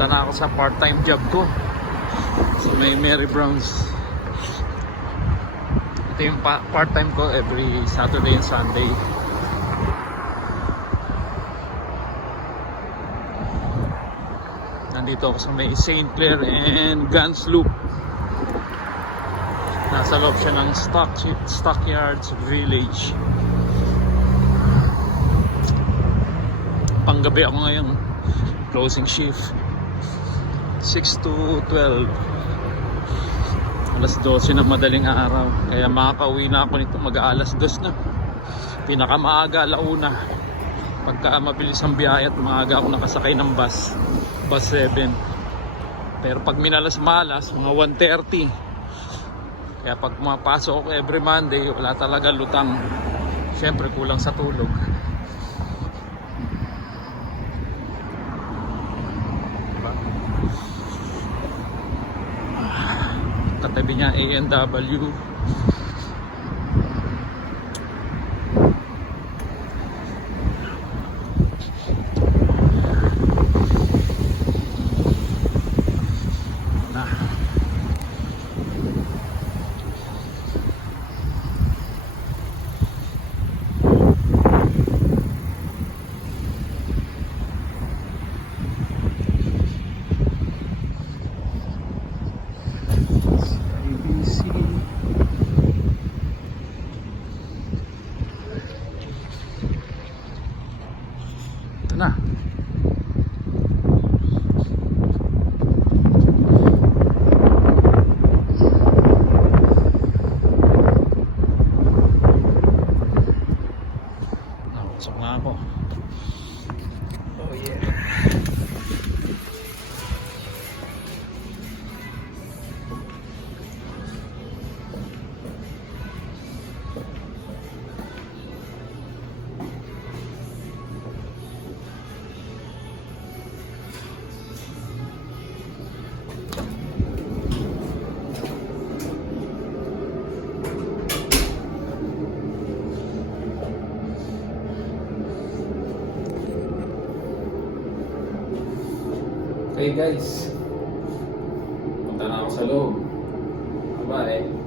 Punta na ako sa part-time job ko sa may Mary Brown's. Ito yung part-time ko every Saturday and Sunday. Nandito ako sa may St. Clair and Guns Loop. Nasa loob siya ng Stockyards Village. Panggabi ako ngayon. Closing shift 6 to 12. Alas 12 ng madaling araw. Kaya makakauwi na ako nito mag-aalas 2 na. Pinakamaaga, alauna. Pagka mabilis ang biyahe at maaga ako nakasakay ng bus 7. Pero pag minalas-malas mga 1:30. Kaya pag mapasok ako every Monday, wala talaga lutang. Siyempre kulang sa tulog. Diba? Katabi niya A&W. Na. Nakapasok na ako. Oh yeah. Okay guys, punta na ako sa loob. Bye-bye.